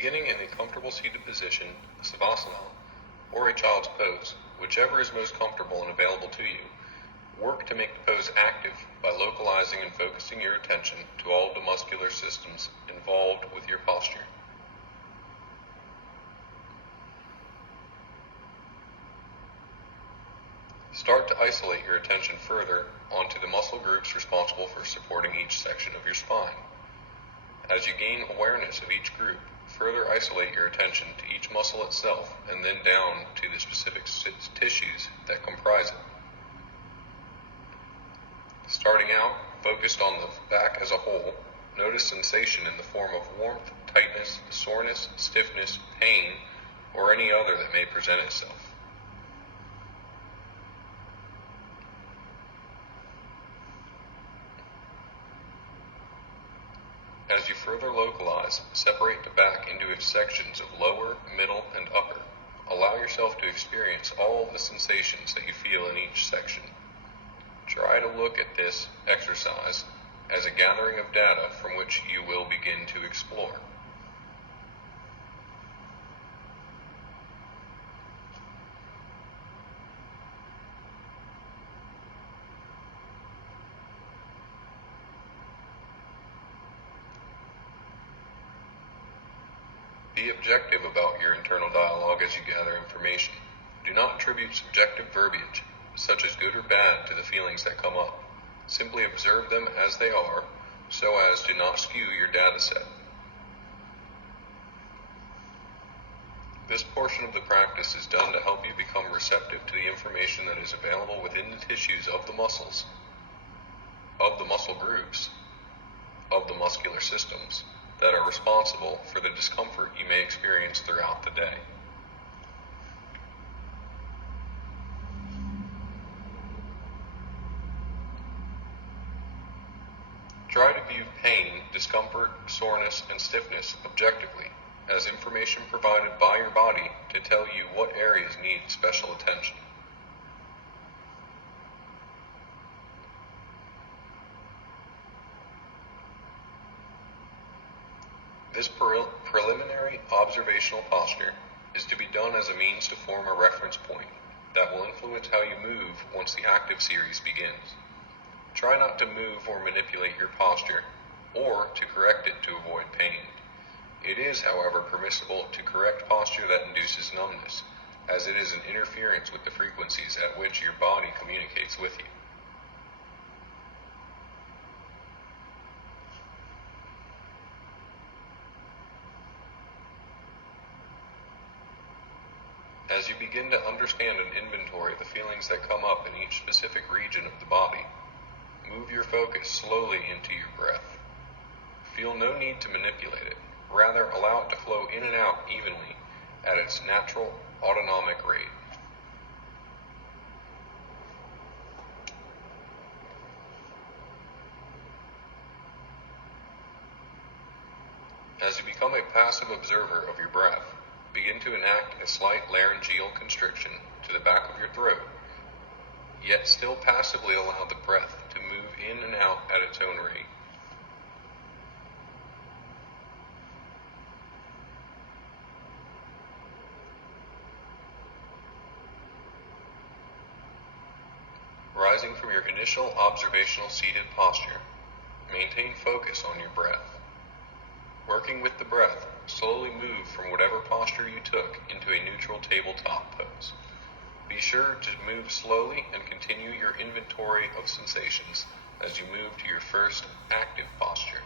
Beginning in a comfortable seated position, a savasana, or a child's pose, whichever is most comfortable and available to you, work to make the pose active by localizing and focusing your attention to all of the muscular systems involved with your posture. Start to isolate your attention further onto the muscle groups responsible for supporting each section of your spine. As you gain awareness of each group, further isolate your attention to each muscle itself and then down to the specific tissues that comprise it. Starting out, focused on the back as a whole, notice sensation in the form of warmth, tightness, soreness, stiffness, pain, or any other that may present itself. As you further localize, separate the back into its sections of lower, middle, and upper. Allow yourself to experience all of the sensations that you feel in each section. Try to look at this exercise as a gathering of data from which you will begin to explore. Be objective about your internal dialogue as you gather information. Do not attribute subjective verbiage, such as good or bad, to the feelings that come up. Simply observe them as they are, so as to not skew your data set. This portion of the practice is done to help you become receptive to the information that is available within the tissues of the muscles, of the muscle groups, of the muscular systems that are responsible for the discomfort you may experience throughout the day. Try to view pain, discomfort, soreness, and stiffness objectively as information provided by your body to tell you what areas need special attention. This preliminary observational posture is to be done as a means to form a reference point that will influence how you move once the active series begins. Try not to move or manipulate your posture or to correct it to avoid pain. It is, however, permissible to correct posture that induces numbness, as it is an interference with the frequencies at which your body communicates with you. As you begin to understand and inventory the feelings that come up in each specific region of the body, move your focus slowly into your breath. Feel no need to manipulate it. Rather, allow it to flow in and out evenly at its natural autonomic rate. As you become a passive observer of your breath, begin to enact a slight laryngeal constriction to the back of your throat, yet still passively allow the breath to move in and out at its own rate. Rising from your initial observational seated posture, maintain focus on your breath. Working with the breath, slowly move from whatever posture you took into a neutral tabletop pose. Be sure to move slowly and continue your inventory of sensations as you move to your first active posture.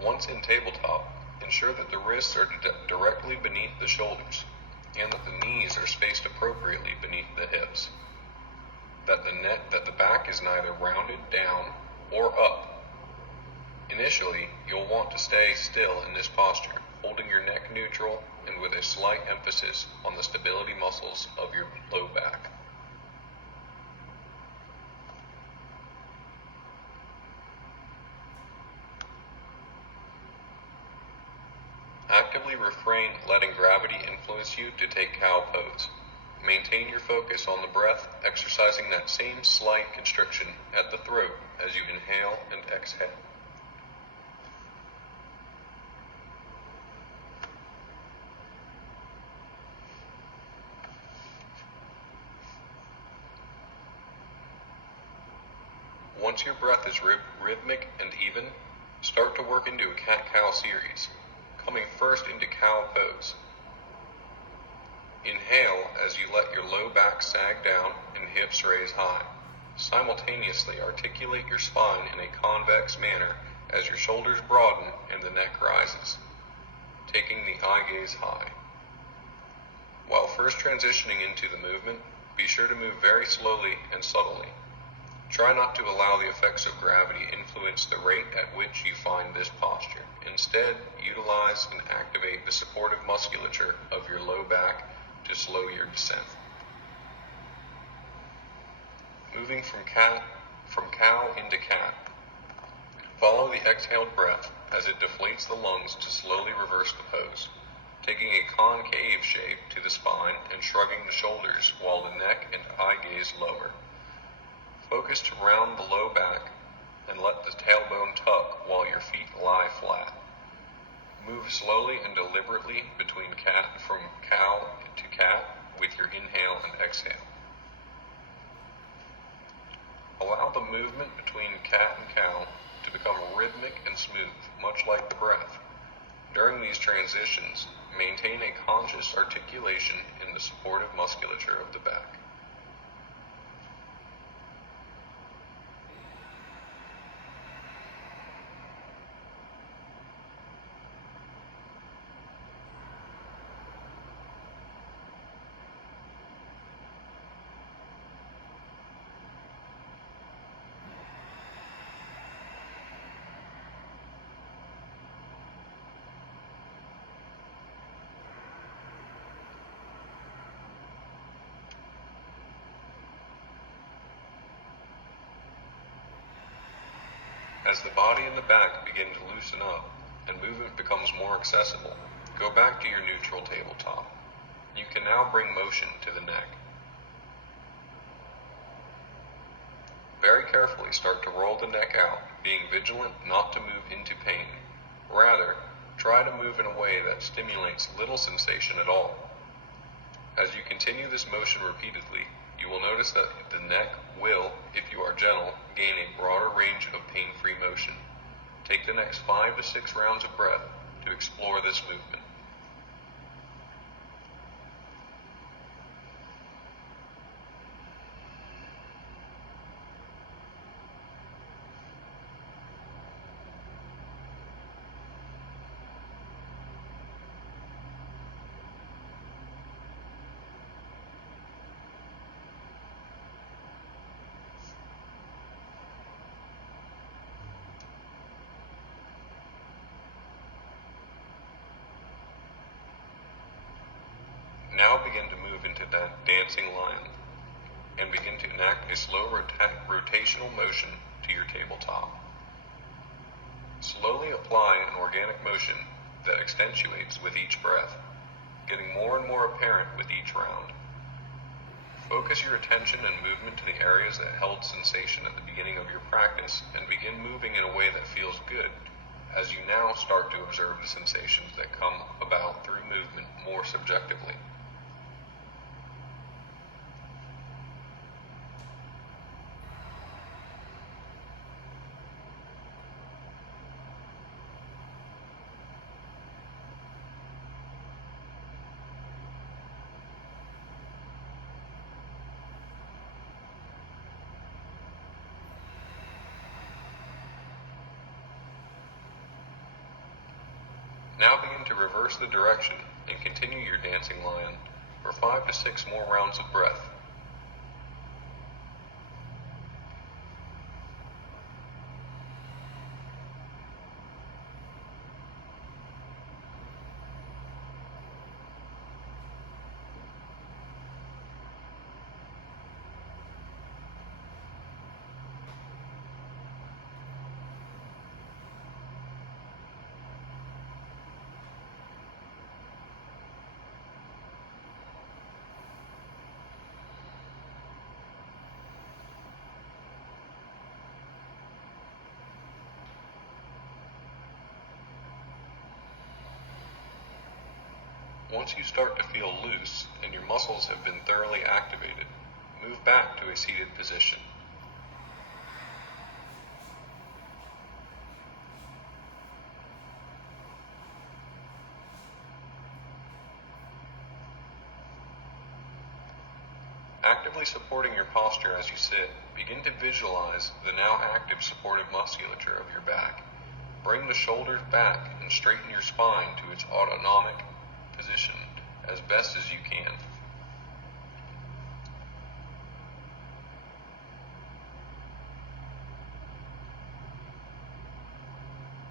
Once in tabletop, ensure that the wrists are directly beneath the shoulders and that the knees are spaced appropriately beneath the hips. That the back is neither rounded down or up. Initially, you'll want to stay still in this posture, holding your neck neutral and with a slight emphasis on the stability muscles of your low back. Actively refrain letting gravity influence you to take cow pose. Maintain your focus on the breath, exercising that same slight constriction at the throat as you inhale and exhale. Once your breath is rhythmic and even, start to work into a cat-cow series, coming first into cow pose. Inhale as you let your low back sag down and hips raise high. Simultaneously articulate your spine in a convex manner as your shoulders broaden and the neck rises, taking the eye gaze high. While first transitioning into the movement, be sure to move very slowly and subtly. Try not to allow the effects of gravity influence the rate at which you find this posture. Instead, utilize and activate the supportive musculature of your low back to slow your descent. Moving from cow into cat. Follow the exhaled breath as it deflates the lungs to slowly reverse the pose, taking a concave shape to the spine and shrugging the shoulders while the neck and eye gaze lower. Focus to round the low back and let the tailbone tuck while your feet lie flat. Move slowly and deliberately from cow to cat with your inhale and exhale. Allow the movement between cat and cow to become rhythmic and smooth, much like the breath. During these transitions, maintain a conscious articulation in the supportive musculature of the back. As the body and the back begin to loosen up and movement becomes more accessible, go back to your neutral tabletop. You can now bring motion to the neck. Very carefully start to roll the neck out, being vigilant not to move into pain. Rather, try to move in a way that stimulates little sensation at all. As you continue this motion repeatedly, you will notice that the neck will, if you are gentle, gain a broader range of pain-free motion. Take the next 5 to 6 rounds of breath to explore this movement. Now begin to move into that dancing lion and begin to enact a slow rotational motion to your tabletop. Slowly apply an organic motion that accentuates with each breath, getting more and more apparent with each round. Focus your attention and movement to the areas that held sensation at the beginning of your practice and begin moving in a way that feels good as you now start to observe the sensations that come about through movement more subjectively. Now begin to reverse the direction and continue your dancing lion for 5 to 6 more rounds of breath. Once you start to feel loose and your muscles have been thoroughly activated, move back to a seated position. Actively supporting your posture as you sit, begin to visualize the now active supportive musculature of your back. Bring the shoulders back and straighten your spine to its autonomic position as best as you can.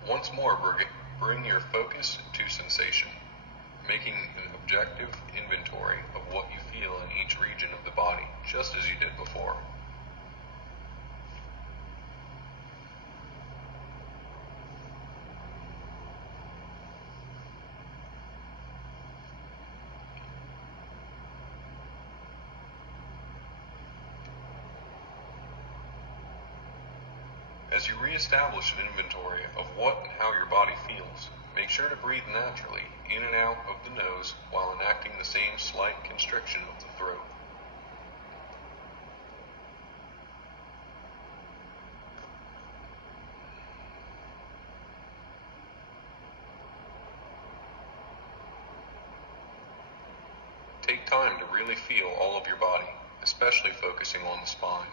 Once more, bring your focus to sensation, making an objective inventory of what you feel in each region of the body, just as you did before. As you reestablish an inventory of what and how your body feels, make sure to breathe naturally in and out of the nose while enacting the same slight constriction of the throat. Take time to really feel all of your body, especially focusing on the spine.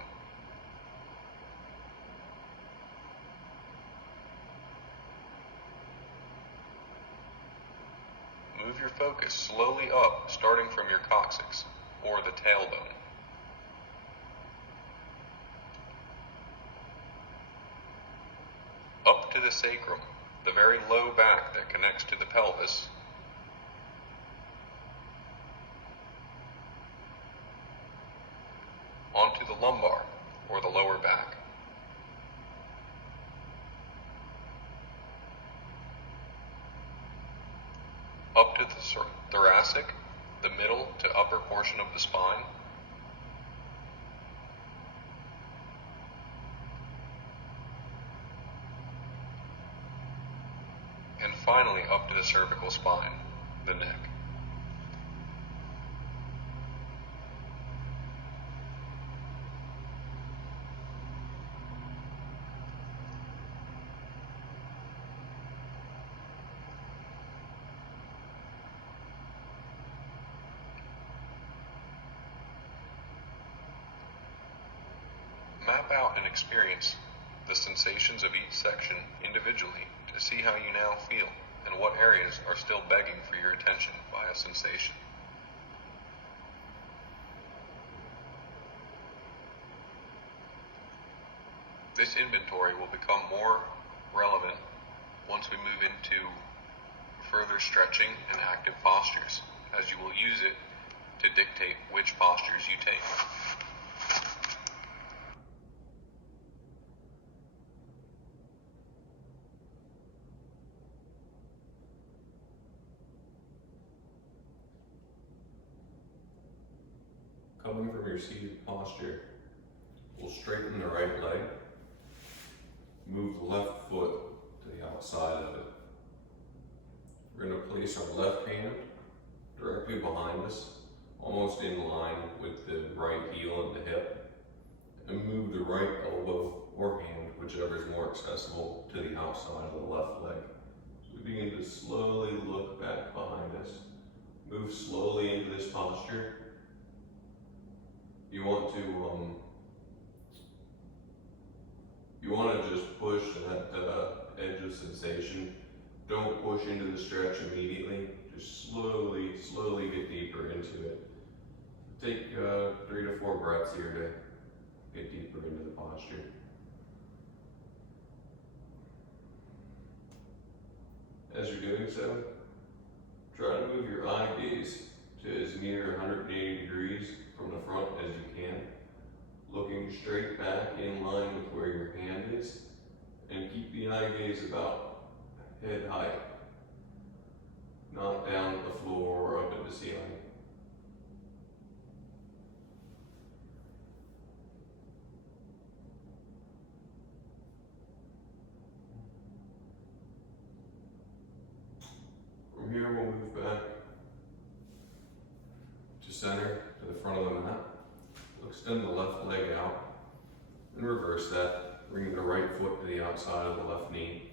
Move your focus slowly up, starting from your coccyx, or the tailbone. Up to the sacrum, the very low back that connects to the pelvis. Onto the lumbar, or the lower back. Up to the thoracic, the middle to upper portion of the spine. And finally up to the cervical spine, the neck. Map out and experience the sensations of each section individually to see how you now feel and what areas are still begging for your attention by a sensation. This inventory will become more relevant once we move into further stretching and active postures, as you will use it to dictate which postures you take. Coming from your seated posture, we'll straighten the right leg, move the left foot to the outside of it. We're going to place our left hand directly behind us, almost in line with the right heel and the hip, and move the right elbow or hand, whichever is more accessible, to the outside of the left leg. So we begin to slowly look back behind us, move slowly into this posture. You want to just push that edge of sensation. Don't push into the stretch immediately. Just slowly get deeper into it. Take 3 to 4 breaths here to get deeper into the posture. As you're doing so, try to move your eye gaze to as near 180 degrees from the front as you can, looking straight back in line with where your hand is, and keep the eye gaze about head height, not down at the floor or up at the ceiling. From here we'll move back center to the front of the mat. We'll extend the left leg out and reverse that, bringing the right foot to the outside of the left knee,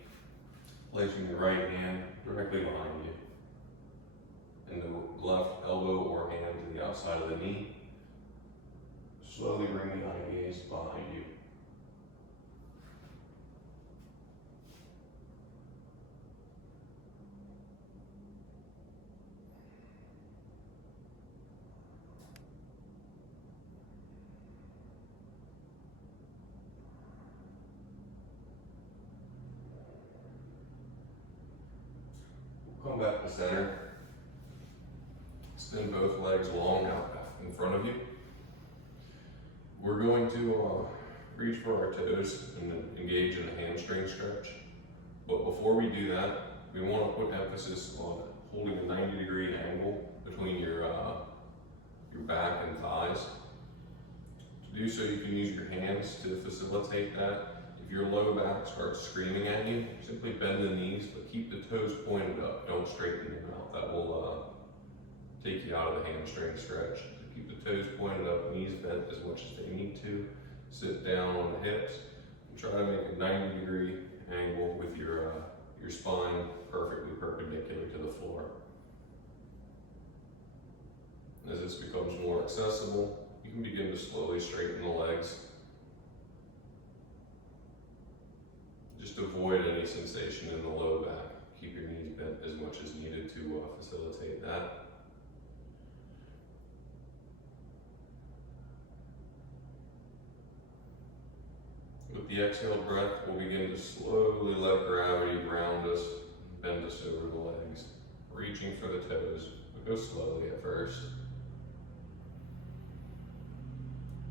placing your right hand directly behind you, and the left elbow or hand to the outside of the knee. Slowly bring the eye gaze behind you. Come back to center. Extend both legs long out in front of you. We're going to reach for our toes and engage in a hamstring stretch. But before we do that, we want to put emphasis on holding a 90-degree angle between your back and thighs. To do so, you can use your hands to facilitate that. If your low back starts screaming at you, simply bend the knees, but keep the toes pointed up. Don't straighten them out. That will take you out of the hamstring stretch. So keep the toes pointed up, knees bent as much as they need to. Sit down on the hips and try to make a 90-degree angle with your spine perfectly perpendicular to the floor. As this becomes more accessible, you can begin to slowly straighten the legs. Just avoid any sensation in the low back. Keep your knees bent as much as needed to facilitate that. With the exhale breath, we'll begin to slowly let gravity ground us, bend us over the legs, reaching for the toes, but go slowly at first.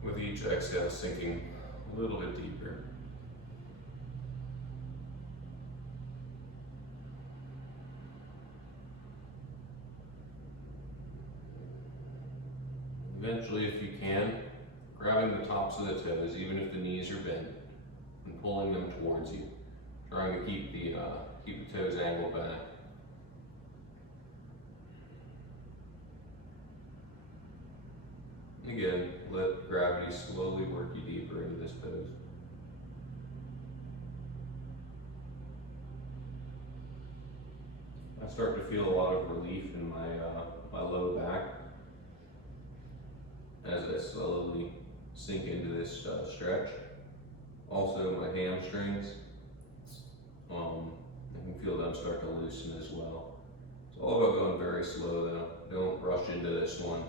With each exhale, sinking a little bit deeper. Eventually, if you can, grabbing the tops of the toes, even if the knees are bent, and pulling them towards you, trying to keep the toes angled back. And again, let gravity slowly work you deeper into this pose. I start to feel a lot of relief in my low back as I slowly sink into this stretch. Also my hamstrings, I can feel them start to loosen as well. It's all about going very slow though. Don't rush into this one.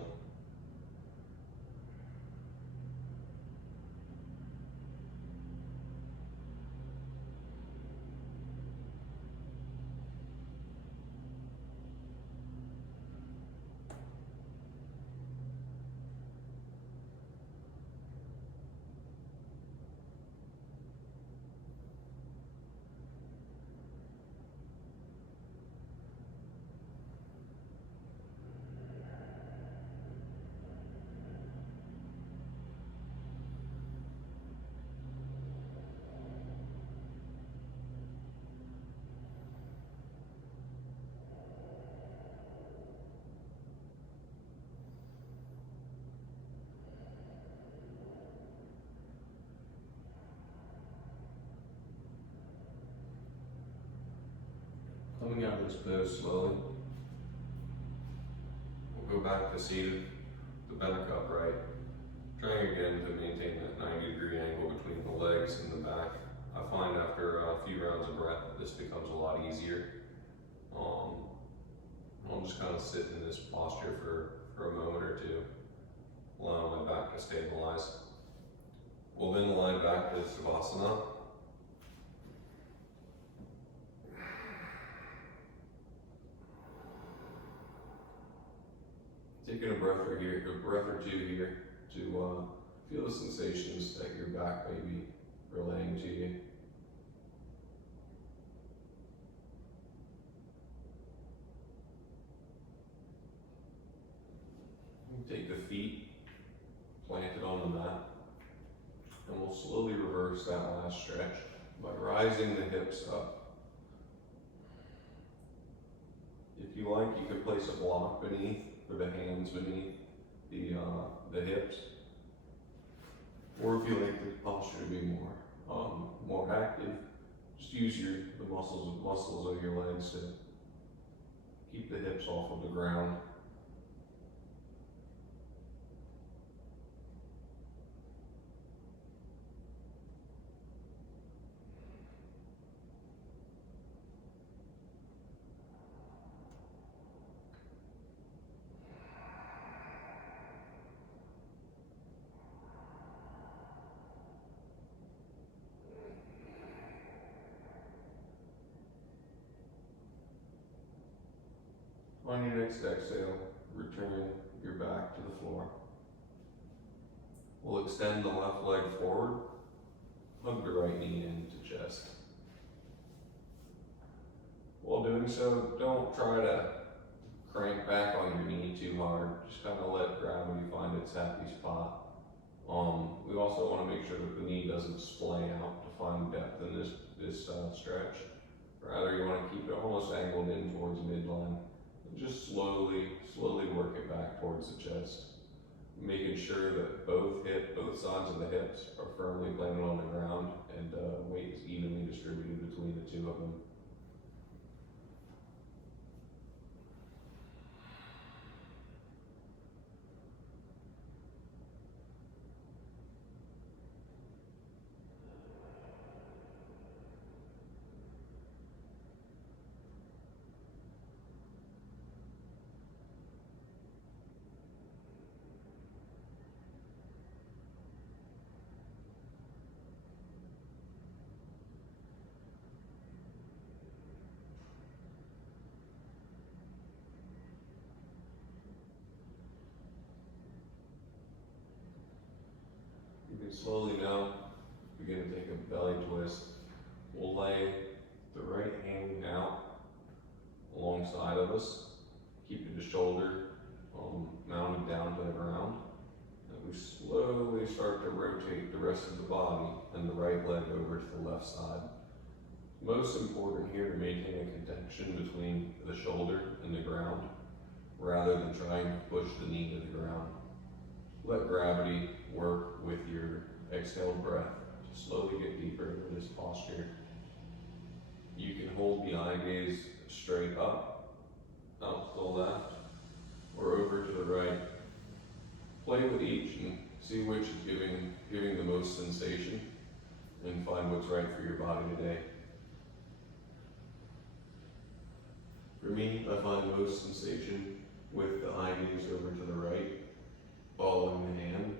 Coming out of this pose slowly. We'll go back to seated, the back upright. Trying again to maintain that 90-degree angle between the legs and the back. I find after a few rounds of breath that this becomes a lot easier. I'll just kind of sit in this posture for a moment or two, allowing my back to stabilize. We'll then lie back to Savasana. Taking a breath or two here to feel the sensations that your back may be relaying to you. Take the feet planted on the mat, and we'll slowly reverse that last stretch by rising the hips up. If you like, you could place a block beneath, or the hands beneath, the hips, or if you like the posture to be more active, just use the muscles of your legs to keep the hips off of the ground. On your next exhale, return your back to the floor. We'll extend the left leg forward, hug the right knee into chest. While doing so, don't try to crank back on your knee too hard. Just kind of let gravity find its happy spot. We also want to make sure that the knee doesn't splay out to find depth in this stretch. Rather, you want to keep it almost angled in towards midline. Just slowly work it back towards the chest, making sure that both sides of the hips are firmly planted on the ground and weight is evenly distributed between the two of them. You can slowly now begin to take a belly twist. We'll lay the right hand out alongside of us, keeping the shoulder mounted down to the ground. And we slowly start to rotate the rest of the body and the right leg over to the left side. Most important here to maintain a connection between the shoulder and the ground, rather than trying to push the knee to the ground. Let gravity work with your exhaled breath to slowly get deeper into this posture. You can hold the eye gaze straight up, out to the left, or over to the right. Play with each and see which is giving the most sensation, and find what's right for your body today. For me, I find most sensation with the eye gaze over to the right, following the hand.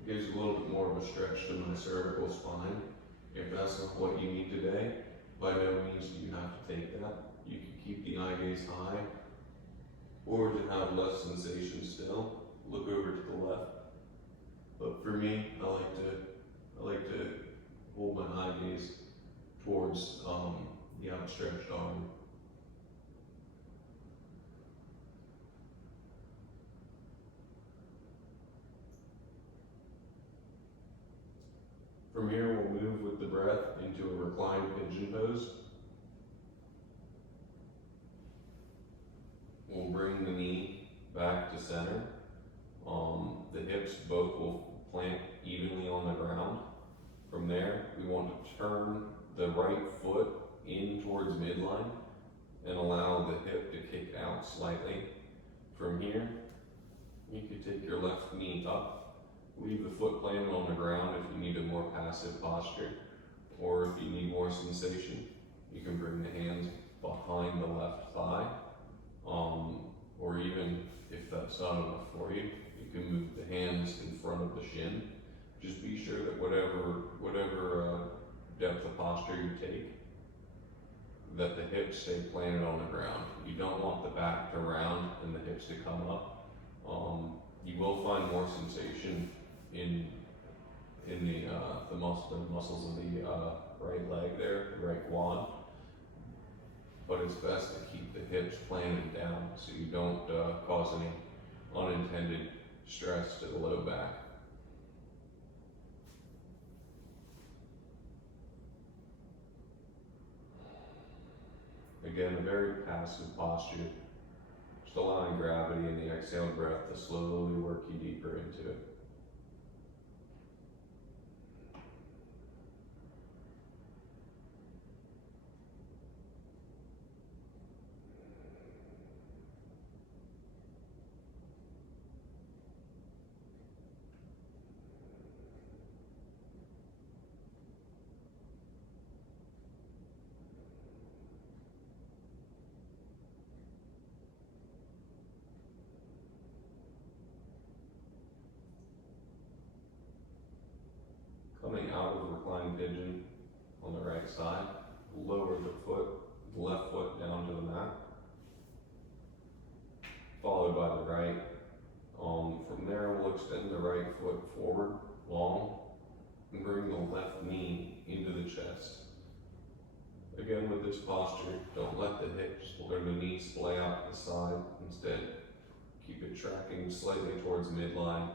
It gives a little bit more of a stretch to my cervical spine. If that's not what you need today, by no means do you have to take that. You can keep the eye gaze high, or to have less sensation still, look over to the left. But for me, I like to hold my eye gaze towards the outstretched arm. From here, we'll move with the breath into a reclined pigeon pose. We'll bring the knee back to center. The hips both will plant evenly on the ground. From there, we want to turn the right foot in towards midline and allow the hip to kick out slightly. From here, you can take your left knee up, leave the foot planted on the ground if you need a more passive posture, or if you need more sensation, you can bring the hands behind the left thigh, or even if that's not enough for you, you can move the hands in front of the shin. Just be sure that whatever depth of posture you take, that the hips stay planted on the ground. You don't want the back to round and the hips to come up. You will find more sensation in the muscles of the right leg there, the right quad. But it's best to keep the hips planted down so you don't cause any unintended stress to the low back. Again, a very passive posture, just allowing gravity and the exhaled breath to slowly work you deeper into it. Coming out of reclined pigeon on the right side, lower the left foot down to the mat, followed by the right. From there, we'll extend the right foot forward, long, and bring the left knee into the chest. Again, with this posture, don't let the hips or the knees splay out to the side. Instead, keep it tracking slightly towards midline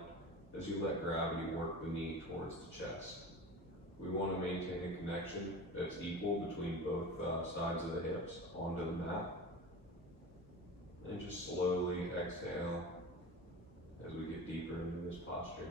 as you let gravity work the knee towards the chest. We want to maintain a connection that's equal between both sides of the hips onto the mat. And just slowly exhale as we get deeper into this posture.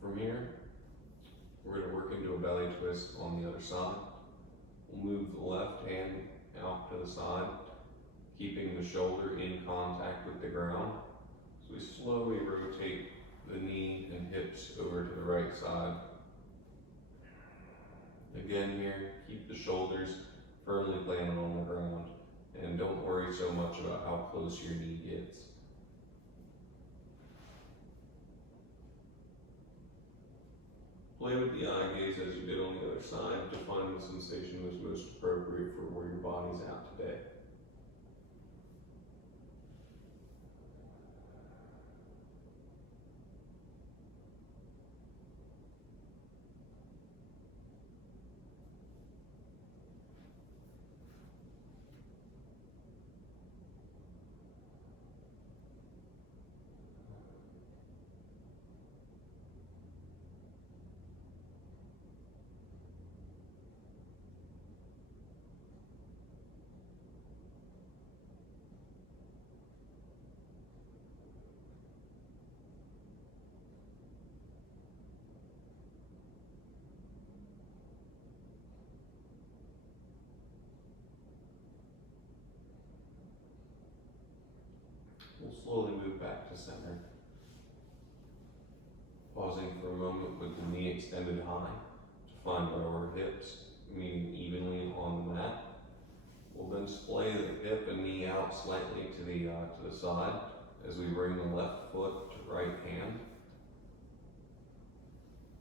From here, we're going to work into a belly twist on the other side. We'll move the left hand out to the side, keeping the shoulder in contact with the ground. So we slowly rotate the knee and hips over to the right side. Again here, keep the shoulders firmly planted on the ground, and don't worry so much about how close your knee gets. Play with the eye gaze as you did on the other side to find the sensation that's most appropriate for where your body's at today. We'll slowly move back to center. Pausing for a moment with the knee extended high to find our hips meeting evenly on the mat. We'll then splay the hip and knee out slightly to the side as we bring the left foot to right hand.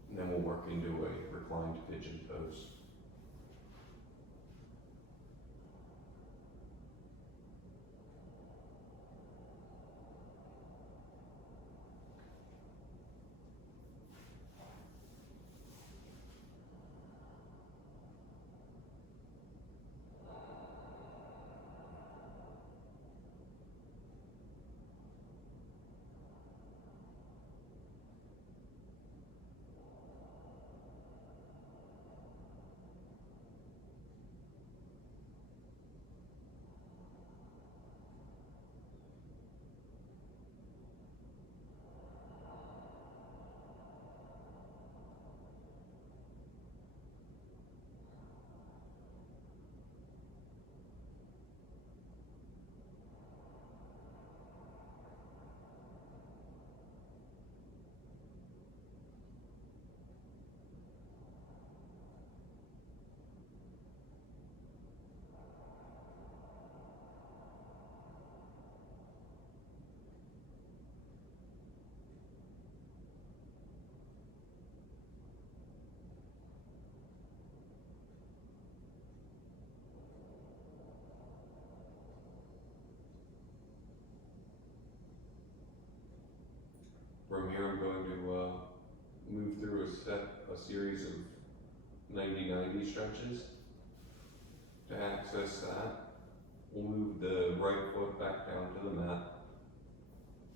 And then we'll work into a reclined pigeon pose. through a series of 90-90 stretches. To access that, we'll move the right foot back down to the mat.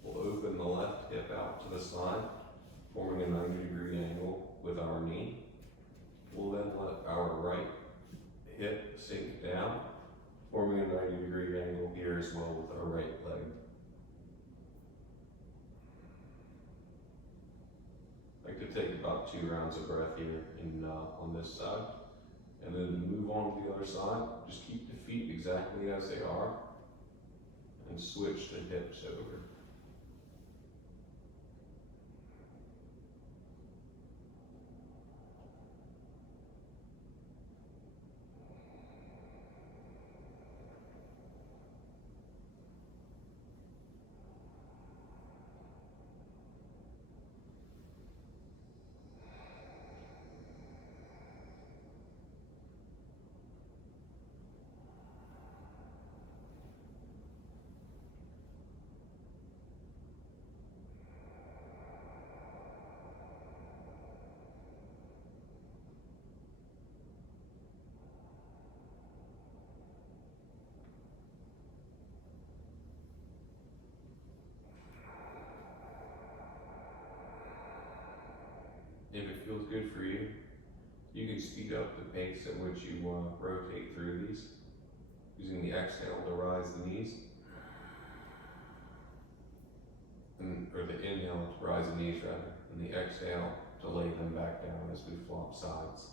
We'll open the left hip out to the side, forming a 90-degree angle with our knee. We'll then let our right hip sink down, forming a 90-degree angle here as well with our right leg. I like to take about 2 rounds of breath here on this side, and then move on to the other side. Just keep the feet exactly as they are, and switch the hips over. If it feels good for you, you can speed up the pace at which you rotate through these, using the exhale to rise the knees, or the inhale to rise the knees rather, and the exhale to lay them back down as we flop sides.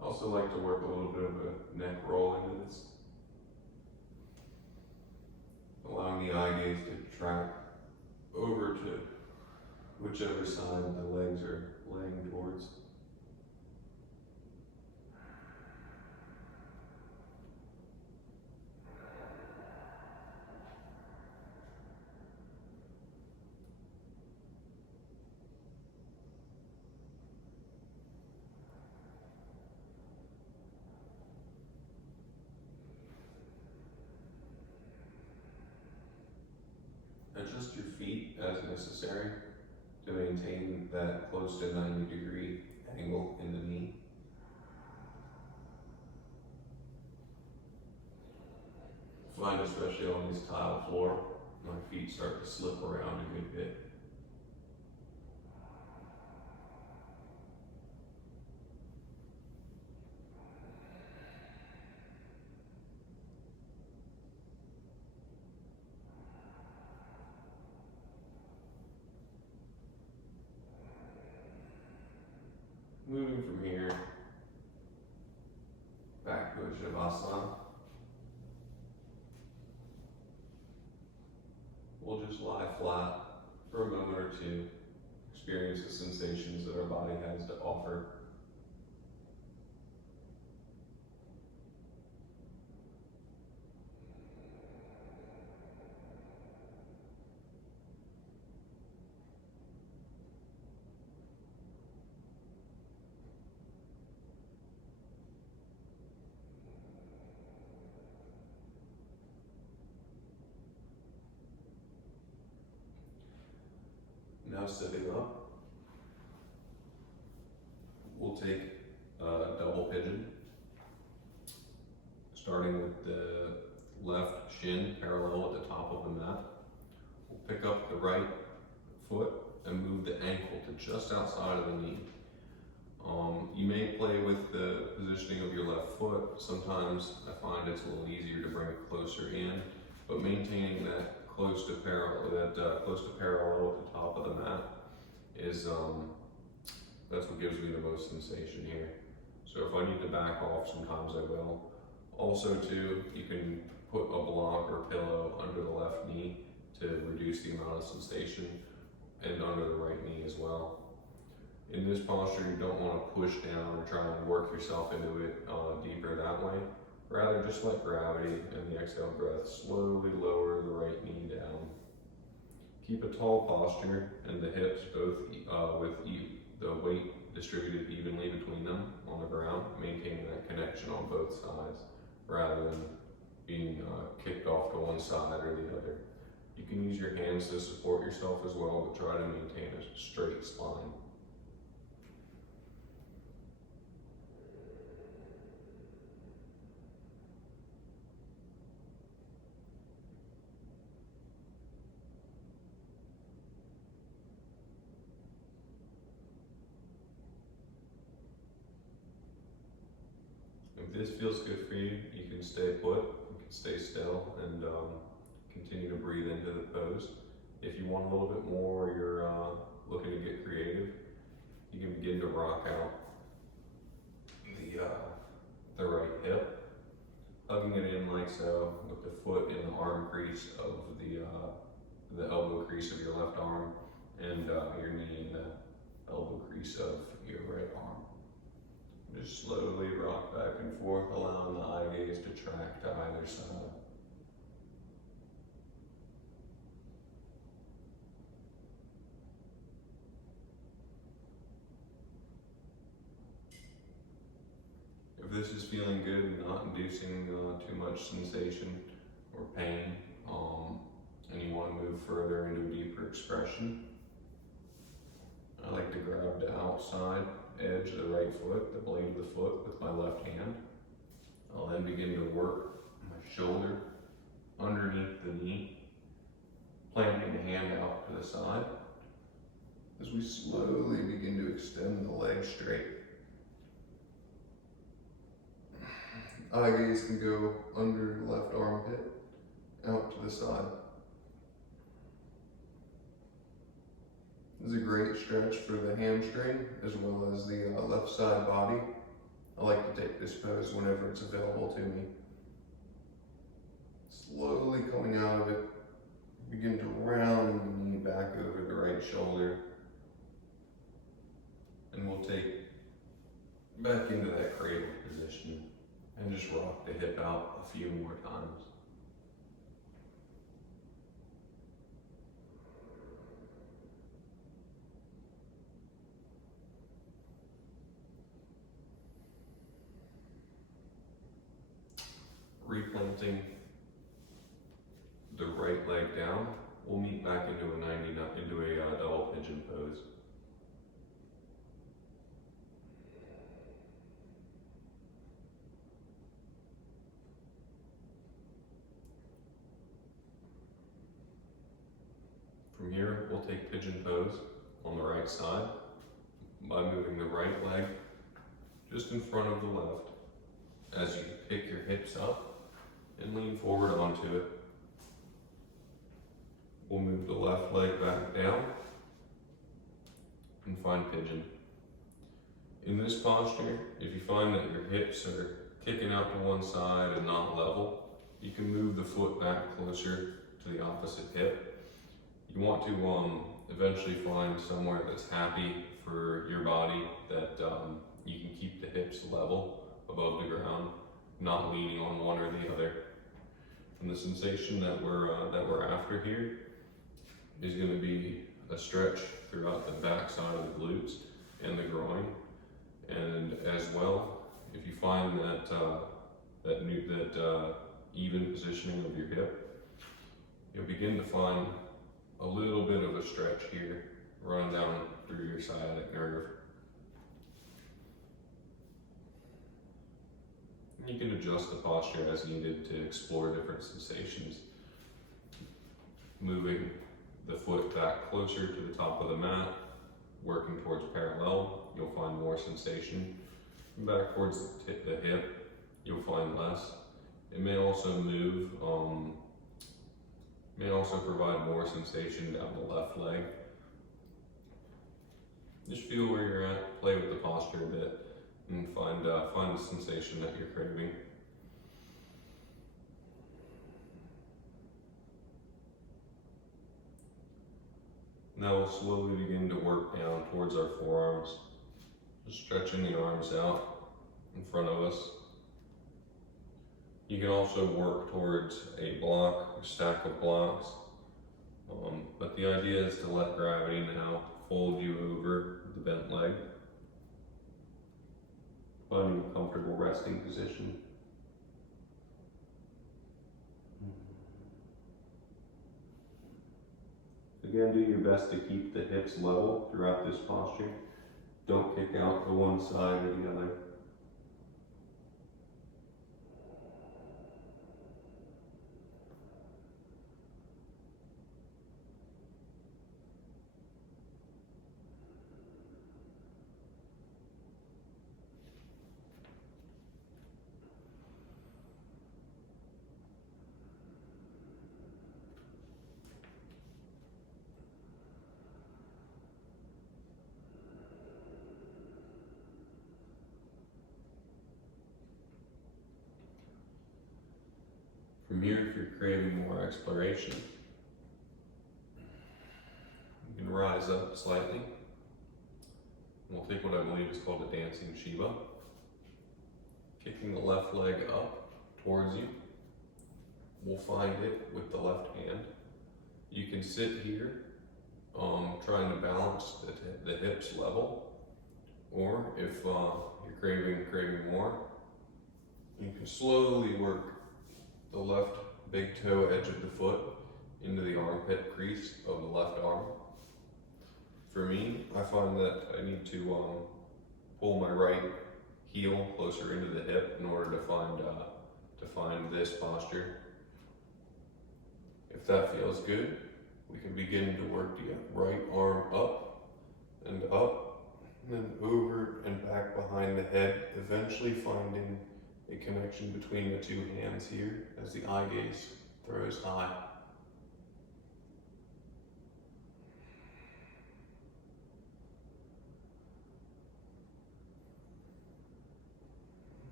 I also like to work a little bit of a neck roll into this, allowing the eye gaze to track over to whichever side the legs are laying towards. Adjust your feet as necessary to maintain that close to 90-degree angle in the knee. I find especially on this tile floor, my feet start to slip around a good bit. Moving from here, back to a Shavasana. We'll just lie flat for a moment or two, experience the sensations that our body has to offer. Now sitting up, we'll take a double pigeon, starting with the left shin parallel at the top of the mat. We'll pick up the right foot and move the ankle to just outside of the knee. You may play with the positioning of your left foot. Sometimes I find it's a little easier to bring it closer in, but maintaining that close to parallel at the top of the mat is that's what gives me the most sensation here. So if I need to back off, sometimes I will. Also too, you can put a block or pillow under the left knee to reduce the amount of sensation, and under the right knee as well. In this posture, you don't want to push down or try and work yourself into it deeper that way. Rather, just like gravity and the exhale breath, slowly lower the right knee down. Keep a tall posture and the hips both the weight distributed evenly between them on the ground, maintaining that connection on both sides rather than being kicked off to one side or the other. You can use your hands to support yourself as well, but try to maintain a straight spine. If this feels good for you, you can stay put, you can stay still, and continue to breathe into the pose. If you want a little bit more, you're looking to get creative, you can begin to rock out the right hip, hugging it in like so, with the foot in the arm crease of the elbow crease of your left arm, and your knee in the elbow crease of your right arm. Just slowly rock back and forth, allowing the eye gaze to track to either side. If this is feeling good and not inducing too much sensation or pain, and you want to move further into a deeper expression, I like to grab the outside edge of the right foot, the blade of the foot, with my left hand. I'll then begin to work my shoulder underneath the knee, planting the hand out to the side as we slowly begin to extend the leg straight. Eye gaze can go under the left armpit, out to the side. This is a great stretch for the hamstring as well as the left side body. I like to take this pose whenever it's available to me. Slowly coming out of it, begin to round the knee back over the right shoulder. And we'll take back into that cradle position and just rock the hip out a few more times. Replanting the right leg down, we'll meet back into a double pigeon pose. From here, we'll take pigeon pose on the right side by moving the right leg just in front of the left as you pick your hips up and lean forward onto it. We'll move the left leg back down and find pigeon. In this posture, if you find that your hips are kicking out to one side and not level, you can move the foot back closer to the opposite hip. You want to eventually find somewhere that's happy for your body, that you can keep the hips level above the ground, not leaning on one or the other. And the sensation that we're after here is going to be a stretch throughout the back side of the glutes and the groin. And as well, if you find that even positioning of your hip, you'll begin to find a little bit of a stretch here run down through your sciatic nerve. You can adjust the posture as needed to explore different sensations. Moving the foot back closer to the top of the mat, working towards parallel, you'll find more sensation. Back towards the hip, you'll find less. It may also move, may also provide more sensation down the left leg. Just feel where you're at, play with the posture a bit, and find the sensation that you're craving. Now we'll slowly begin to work down towards our forearms, just stretching the arms out in front of us. You can also work towards a block, a stack of blocks, but the idea is to let gravity now fold you over the bent leg, finding a comfortable resting position. Again, do your best to keep the hips level throughout this posture. Don't kick out to one side or the other. From here, if you're craving more exploration, you can rise up slightly. We'll take what I believe is called a dancing Shiva. Kicking the left leg up towards you. We'll find it with the left hand. You can sit here, trying to balance the hips level, or if you're craving more, you can slowly work the left big toe edge of the foot into the armpit crease of the left arm. For me, I find that I need to pull my right heel closer into the hip in order to find this posture. If that feels good, we can begin to work the right arm up, and then over and back behind the head, eventually finding a connection between the two hands here as the eye gaze throws high.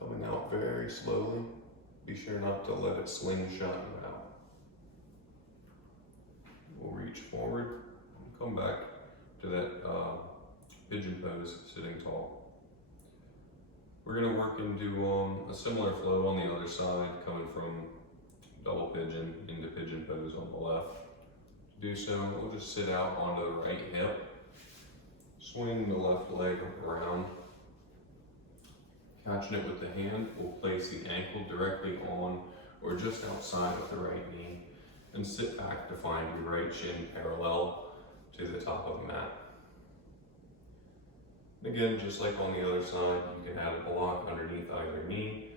Coming out very slowly. Be sure not to let it slingshot you out. We'll reach forward and come back to that pigeon pose, sitting tall. We're going to work into a similar flow on the other side, coming from double pigeon into pigeon pose on the left. To do so, we'll just sit out onto the right hip, swing the left leg around. Catching it with the hand, we'll place the ankle directly on or just outside of the right knee, and sit back to find your right shin parallel to the top of the mat. Again, just like on the other side, you can add a block underneath either knee.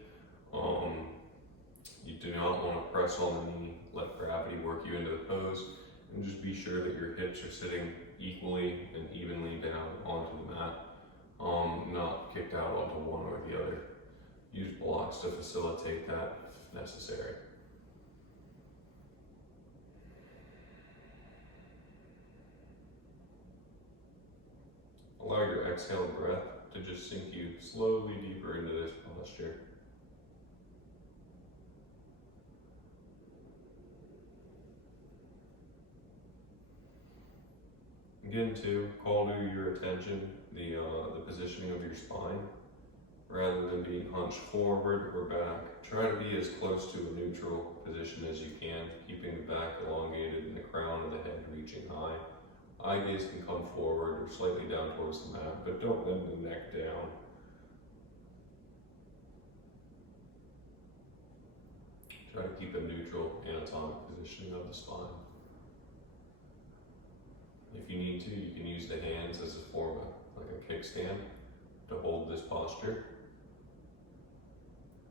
You do not want to press on the knee, let gravity work you into the pose, and just be sure that your hips are sitting equally and evenly down onto the mat, not kicked out onto one or the other. Use blocks to facilitate that if necessary. Allow your exhale breath to just sink you slowly deeper into this posture. Again, to call to your attention the positioning of your spine. Rather than being hunched forward or back, try to be as close to a neutral position as you can, keeping the back elongated and the crown of the head reaching high. Eye gaze can come forward or slightly down towards the mat, but don't bend the neck down. Try to keep a neutral anatomic positioning of the spine. If you need to, you can use the hands as a form of like a kickstand to hold this posture.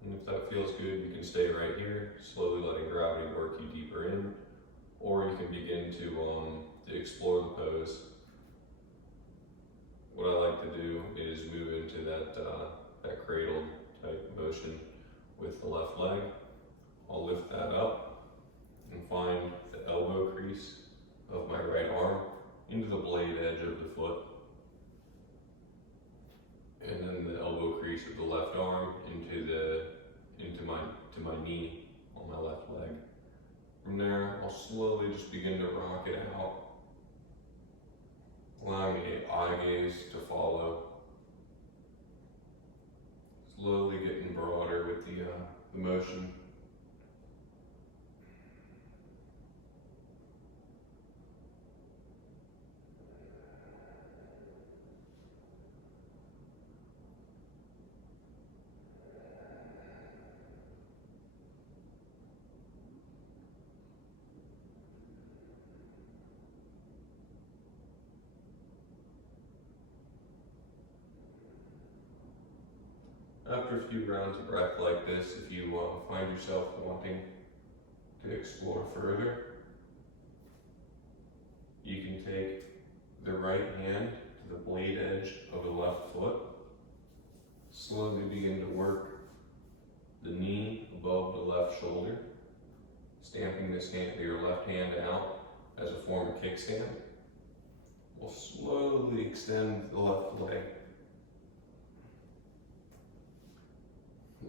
And if that feels good, you can stay right here, slowly letting gravity work you deeper in, or you can begin to explore the pose. What I like to do is move into that cradle type motion with the left leg. I'll lift that up and find the elbow crease of my right arm into the blade edge of the foot, and then the elbow crease of the left arm into my knee on my left leg. From there, I'll slowly just begin to rock it out, allowing the eye gaze to follow. Slowly getting the motion. After a few rounds of breath like this, if you find yourself wanting to explore further, you can take the right hand to the blade edge of the left foot, slowly begin to work the knee above the left shoulder, stamping your left hand out as a form of kickstand. We'll slowly extend the left leg.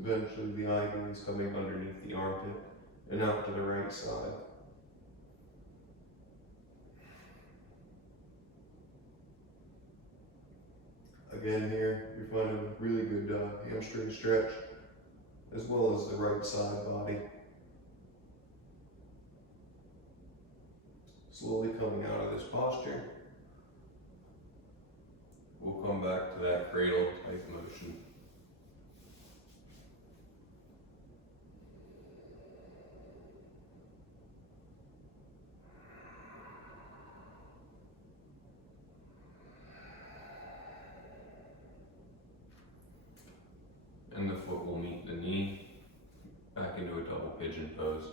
Eventually the eye gaze coming underneath the armpit and out to the right side. Again here, you're finding a really good hamstring stretch, as well as the right side body. Slowly coming out of this posture, we'll come back to that cradle type motion. And the foot will meet the knee, back into a double pigeon pose.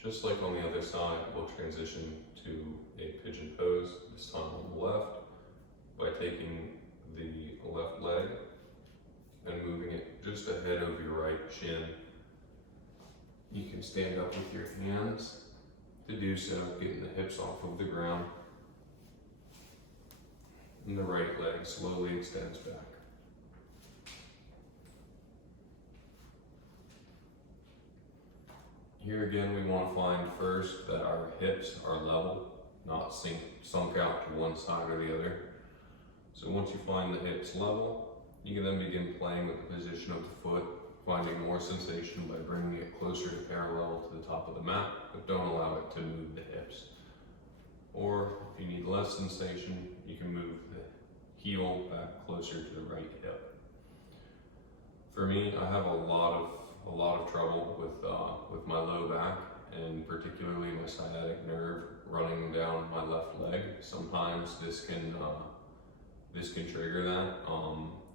Just like on the other side, we'll transition to a pigeon pose, this time on the left, by taking the left leg and moving it just ahead of your right shin. You can stand up with your hands. To do so, getting the hips off of the ground. And the right leg slowly extends back. Here again, we want to find first that our hips are level, not sunk out to one side or the other. So once you find the hips level, you can then begin playing with the position of the foot, finding more sensation by bringing it closer to parallel to the top of the mat, but don't allow it to move the hips. Or if you need less sensation, you can move the heel back closer to the right hip. For me, I have a lot of trouble with my low back, and particularly my sciatic nerve running down my left leg. Sometimes this can trigger that.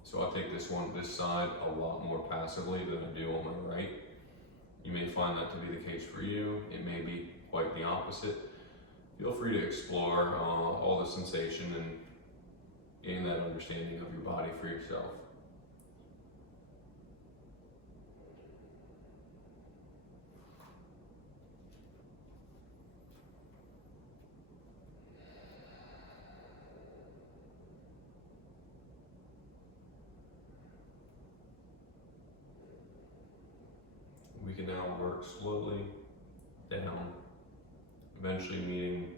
So I'll take this side a lot more passively than I do on my right. You may find that to be the case for you. It may be quite the opposite. Feel free to explore all the sensation and gain that understanding of your body for yourself. We can now work slowly down, eventually meeting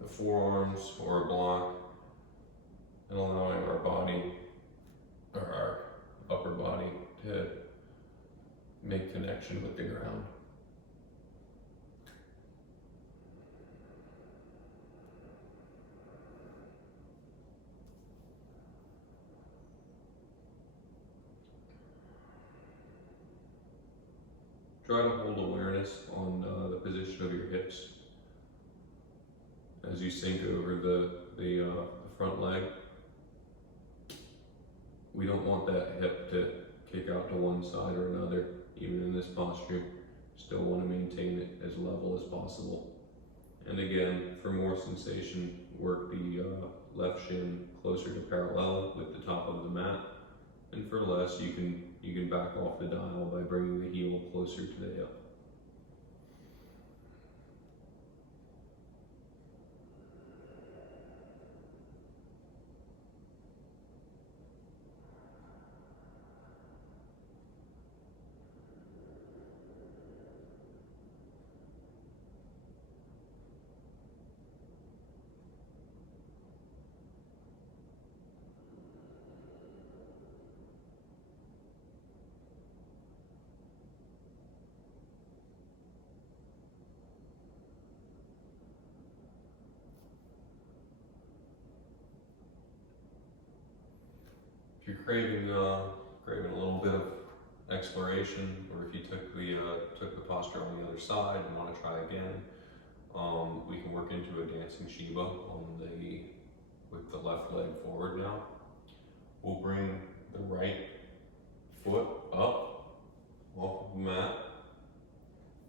the forearms or a block, and allowing our body, or our upper body, to make connection with the ground. Try to hold awareness on the position of your hips as you sink over the front leg. We don't want that hip to kick out to one side or another, even in this posture. Still want to maintain it as level as possible. And again, for more sensation, work the left shin closer to parallel with the top of the mat. And for less, you can back off the dial by bringing the heel closer to the hip. you're craving a little bit of exploration, or if you took the posture on the other side and want to try again, we can work into a dancing Shiva with the left leg forward now. We'll bring the right foot up off of the mat.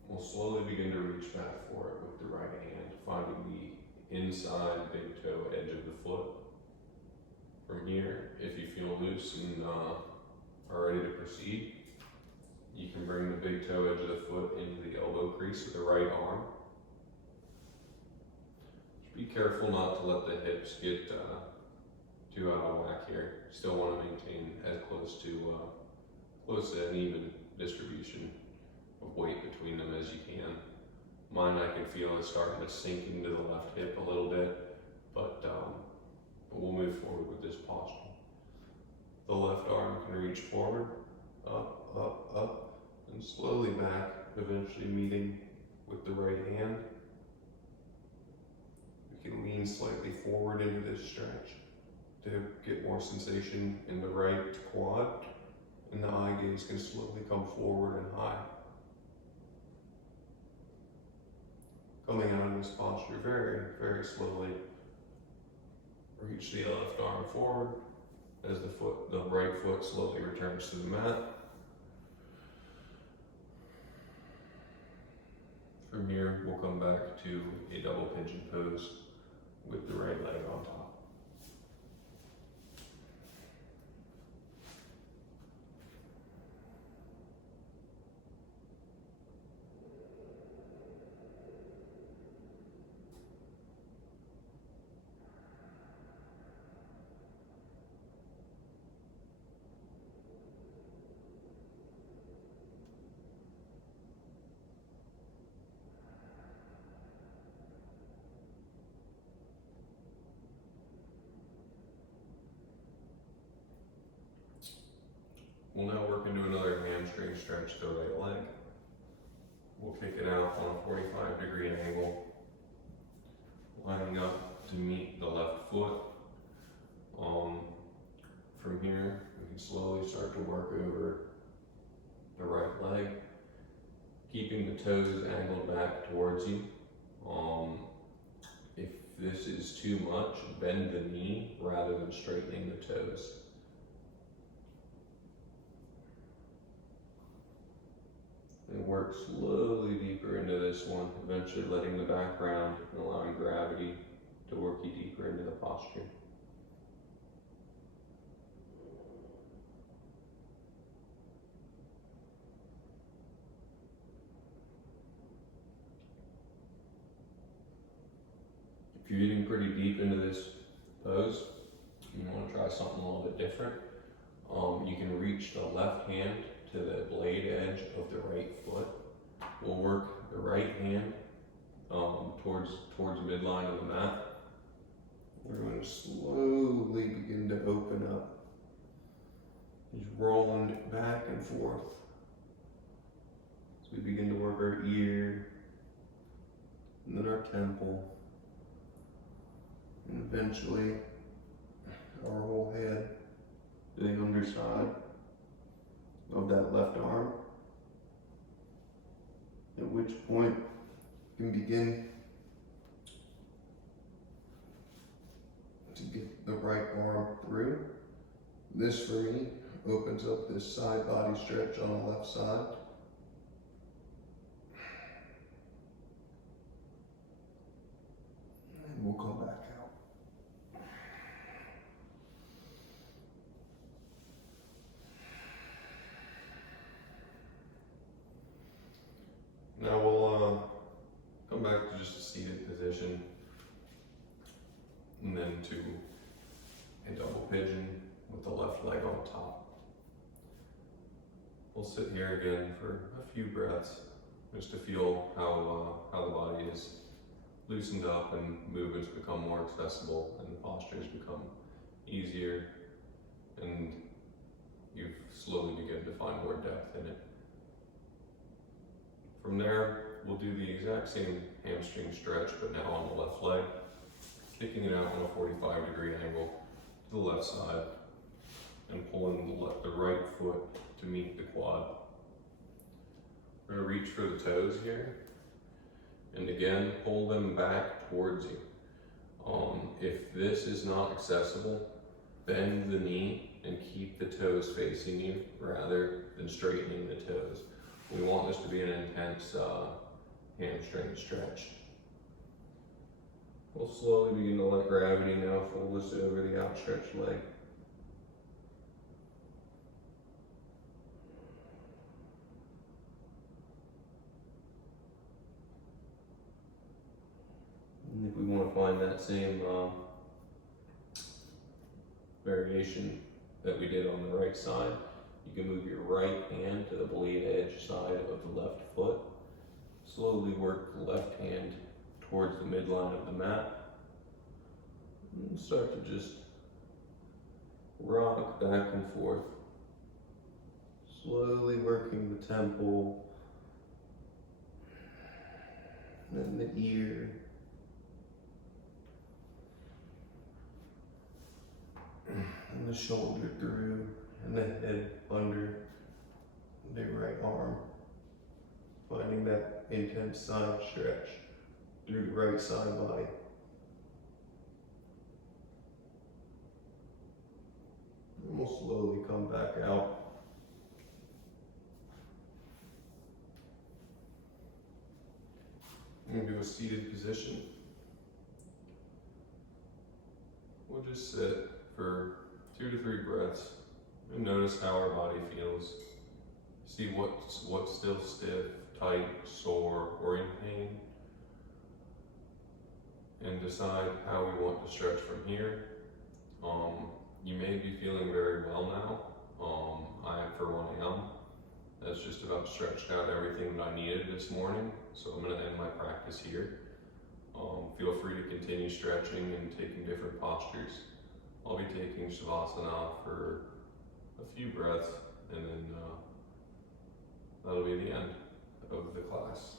We'll slowly begin to reach back for it with the right hand, finding the inside big toe edge of the foot. From here, if you feel loose and are ready to proceed, you can bring the big toe edge of the foot into the elbow crease of the right arm. Just be careful not to let the hips get too out of whack here. Still want to maintain as close to an even distribution of weight between them as you can. Mine I can feel is starting to sink into the left hip a little bit, but we'll move forward with this posture. The left arm can reach forward, up, up, up, and slowly back, eventually meeting with the right hand. We can lean slightly forward into this stretch to get more sensation in the right quad, and the eye gaze can slowly come forward and high. Coming out of this posture very, very slowly, reach the left arm forward as the right foot slowly returns to the mat. From here, we'll come back to a double pigeon pose with the right leg on top. We'll now work into another hamstring stretch to the right leg. We'll kick it out on a 45-degree angle, lining up to meet the left foot. From here, we can slowly start to work over the right leg, keeping the toes angled back towards you. If this is too much, bend the knee rather than straightening the toes. And work slowly deeper into this one, eventually letting the back round and allowing gravity to work you deeper into the posture. If you're getting pretty deep into this pose, you want to try something a little bit different. You can reach the left hand to the blade edge of the right foot. We'll work the right hand towards midline of the mat. We're going to slowly begin to open up. Just rolling it back and forth. So we begin to work our ear, and then our temple, and eventually our whole head to the underside of that left arm, at which point you can begin to get the right arm through. This for me opens up this side body stretch on the left side. And we'll come back out. Now we'll come back to just a seated position, and then to a double pigeon with the left leg on top. We'll sit here again for a few breaths, just to feel how the body is loosened up and movements become more accessible and the postures become easier, and you've slowly begun to find more depth in it. From there, we'll do the exact same hamstring stretch, but now on the left leg, kicking it out on a 45-degree angle to the left side, and pulling the right foot to meet the quad. We're gonna reach for the toes here, and again, pull them back towards you. If this is not accessible, bend the knee and keep the toes facing you rather than straightening the toes. We want this to be an intense hamstring stretch. We'll slowly begin to let gravity now fold us over the outstretched leg. And if we want to find that same variation that we did on the right side, you can move your right hand to the blade edge side of the left foot. Slowly work the left hand towards the midline of the mat. And start to just rock back and forth. Slowly working the temple, then the ear, and the shoulder through, and the head under the right arm. Finding that intense side stretch through the right side body. And we'll slowly come back out. Into a seated position. We'll just sit for 2 to 3 breaths and notice how our body feels. See what's still stiff, tight, sore, or in pain. And decide how we want to stretch from here. You may be feeling very well now. I, for one, am. That's just about stretched out everything that I needed this morning. So I'm going to end my practice here. Feel free to continue stretching and taking different postures. I'll be taking Shavasana for a few breaths, and then that'll be the end of the class.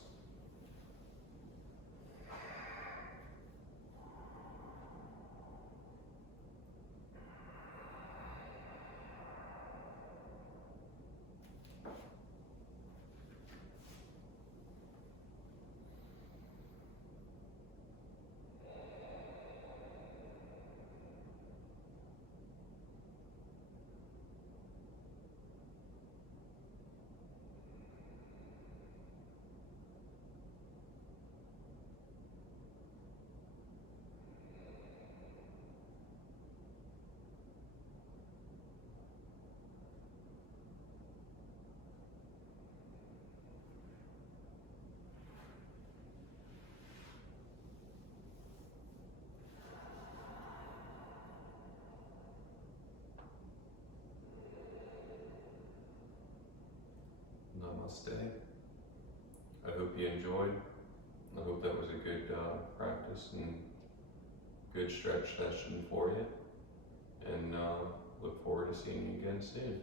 Namaste. I hope you enjoyed. I hope that was a good practice and good stretch session for you. And look forward to seeing you again soon.